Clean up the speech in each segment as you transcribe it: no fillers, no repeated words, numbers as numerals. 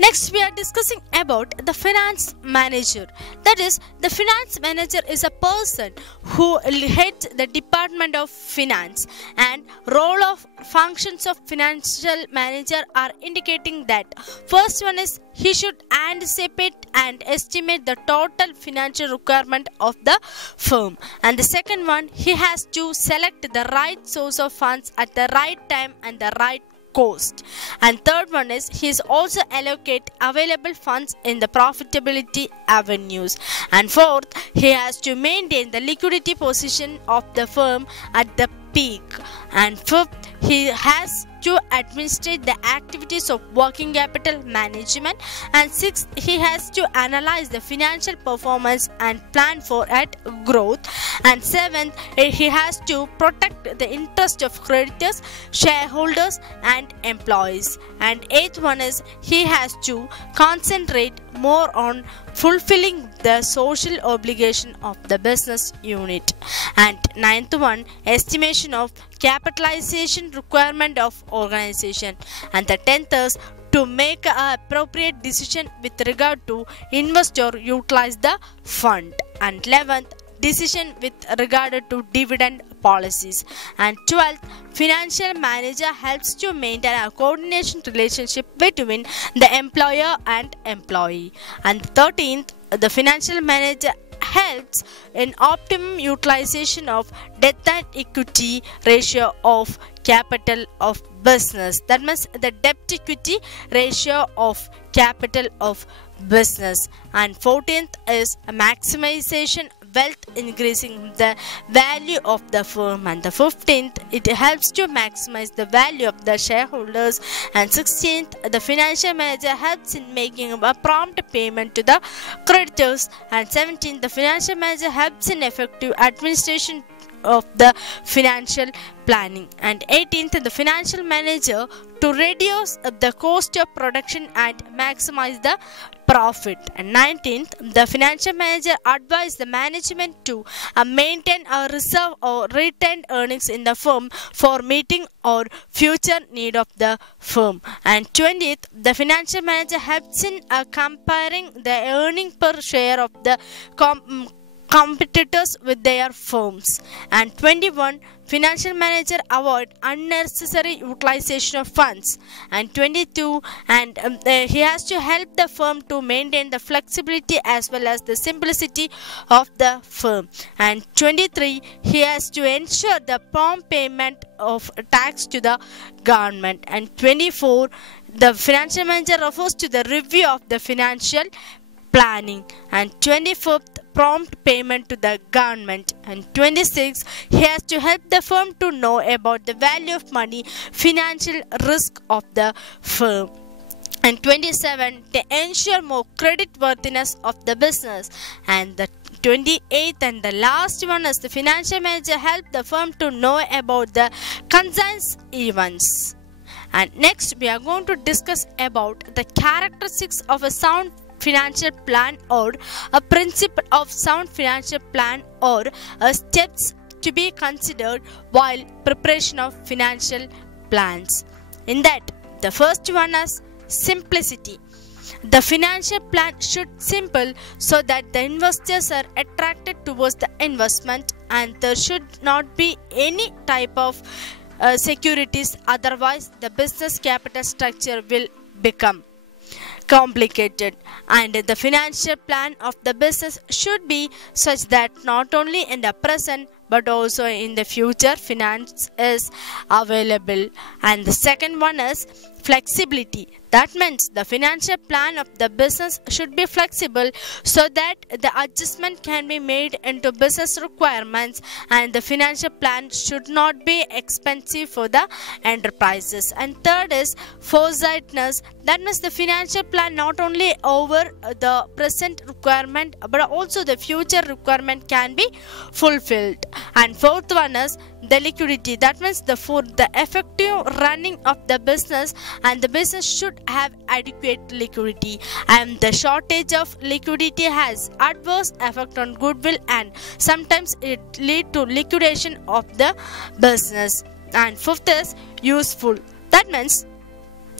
Next, we are discussing about the finance manager. That is, the finance manager is a person who heads the department of finance, and role of functions of financial manager are indicating that first one is he should anticipate and estimate the total financial requirement of the firm, and the second one, he has to select the right source of funds at the right time and the right cost, and third one is he is also allocate available funds in the profitability avenues, and fourth, he has to maintain the liquidity position of the firm at the peak, and fifth, he has to administrate the activities of working capital management, and sixth, he has to analyze the financial performance and plan for it growth, and seventh, he has to protect the interest of creditors, shareholders and employees, and eighth one is he has to concentrate more on fulfilling the social obligation of the business unit, and ninth one, estimation of capitalization requirement of organization, and the 10th is to make an appropriate decision with regard to invest or utilize the fund, and 11th, decision with regard to dividend policies, and 12th, financial manager helps to maintain a coordination relationship between the employer and employee, and 13th, the financial manager helps in optimum utilization of debt and equity ratio of capital of business. That means the debt equity ratio of capital of business, and 14th is a maximization wealth, increasing the value of the firm, and the 15th, it helps to maximize the value of the shareholders, and 16th, the financial manager helps in making a prompt payment to the creditors, and 17th, the financial manager helps in effective administration of the financial planning, and 18th, the financial manager to reduce the cost of production and maximize the profit, and 19th, the financial manager advise the management to maintain a reserve or retained earnings in the firm for meeting or future need of the firm, and 20th, the financial manager helps in comparing the earning per share of the competitors with their firms, and 21, financial manager avoid unnecessary utilization of funds, and 22, and he has to help the firm to maintain the flexibility as well as the simplicity of the firm, and 23, he has to ensure the prompt payment of tax to the government, and 24, the financial manager refers to the review of the financial planning, and 25th, prompt payment to the government, and 26, he has to help the firm to know about the value of money, financial risk of the firm, and 27, to ensure more credit worthiness of the business, and the 28th and the last one is the financial manager help the firm to know about the concerns events. And next we are going to discuss about the characteristics of a sound financial plan, or a principle of sound financial plan, or steps to be considered while preparation of financial plans. In that, the first one is simplicity. The financial plan should be simple so that the investors are attracted towards the investment, and there should not be any type of securities, otherwise the business capital structure will become complicated, and the financial plan of the business should be such that not only in the present but also in the future finance is available. And the second one is flexibility. That means the financial plan of the business should be flexible so that the adjustment can be made into business requirements, and the financial plan should not be expensive for the enterprises. And third is foresightness. That means the financial plan not only over the present requirement but also the future requirement can be fulfilled. And fourth one is the liquidity. That means for the effective running of the business, and the business should have adequate liquidity, and the shortage of liquidity has adverse effect on goodwill, and sometimes it lead to liquidation of the business. And fifth is useful. That means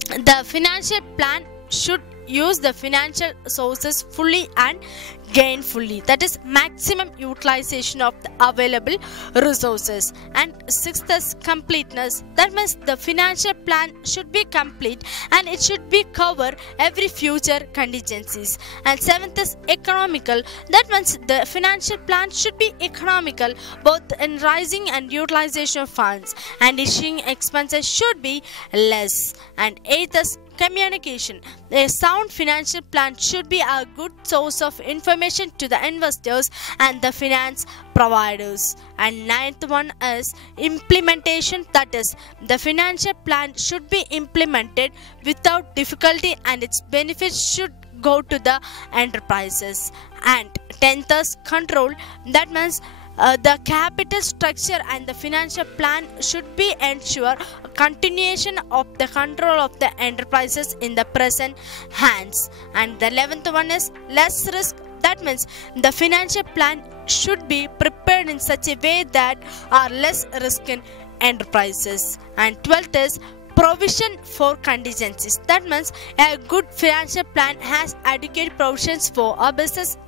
the financial plan should use the financial sources fully and gainfully, that is maximum utilization of the available resources. And sixth is completeness, that means the financial plan should be complete and it should be cover every future contingencies. And seventh is economical, that means the financial plan should be economical both in rising and utilization of funds, and issuing expenses should be less. And eighth is communication, a sound financial plan should be a good source of information to the investors and the finance providers. And ninth one is implementation, that is the financial plan should be implemented without difficulty and its benefits should go to the enterprises. And tenth is control, that means the capital structure and the financial plan should be ensure continuation of the control of the enterprises in the present hands. And the 11th one is less risk, that means the financial plan should be prepared in such a way that are less risk in enterprises. And 12th is provision for contingencies, that means a good financial plan has adequate provisions for a business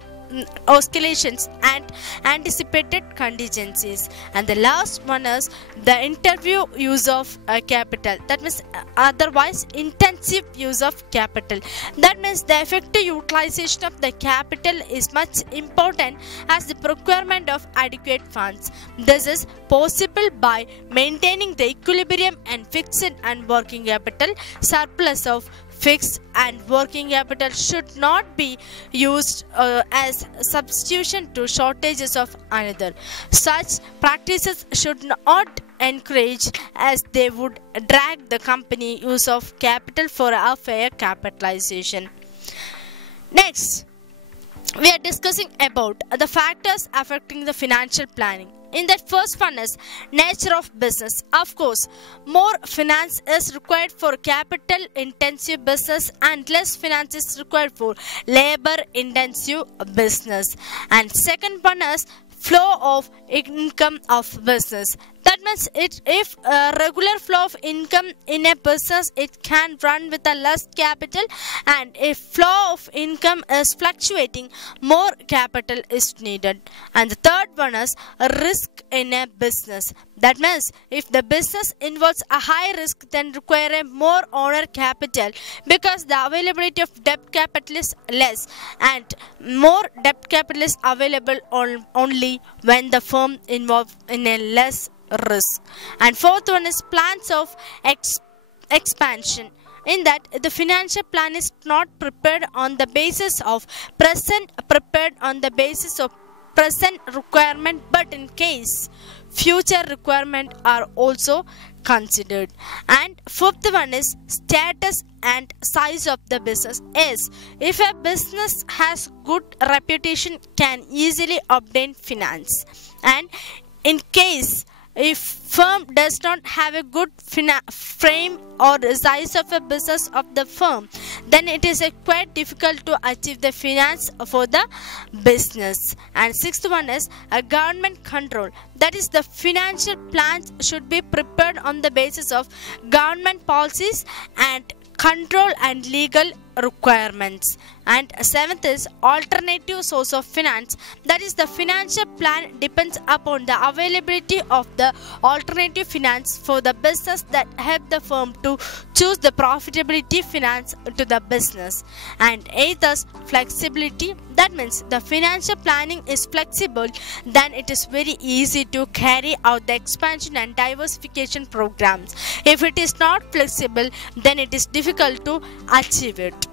oscillations and anticipated contingencies. And the last one is the interview use of capital, that means otherwise intensive use of capital, that means the effective utilization of the capital is much important as the procurement of adequate funds. This is possible by maintaining the equilibrium and fixed and working capital. Surplus of fixed and working capital should not be used as substitution to shortages of another. Such practices should not encourage as they would drag the company use of capital for a fair capitalization. Next, we are discussing about the factors affecting the financial planning. In that first one is nature of business. Of course, more finance is required for capital intensive business and less finance is required for labor intensive business. And second one is flow of income of business. That means if a regular flow of income in a business, it can run with a less capital, and if flow of income is fluctuating, more capital is needed. And the third one is a risk in a business. That means if the business involves a high risk, then require a more owner capital because the availability of debt capital is less, and more debt capital is available only when the firm involved in a less risk. And fourth one is plans of expansion. In that, the financial plan is not prepared on the basis of present requirement, but in case future requirement are also considered. And fifth one is status and size of the business. Is if a business has good reputation, can easily obtain finance, and in case if firm does not have a good frame or size of a business of the firm, then it is quite difficult to achieve the finance for the business. And sixth one is a government control. That is, the financial plans should be prepared on the basis of government policies and control and legal requirements. And seventh is alternative source of finance. That is, the financial plan depends upon the availability of the alternative finance for the business that help the firm to choose the profitability finance to the business. And eighth is flexibility. That means the financial planning is flexible, then it is very easy to carry out the expansion and diversification programs. If it is not flexible, then it is difficult to achieve it.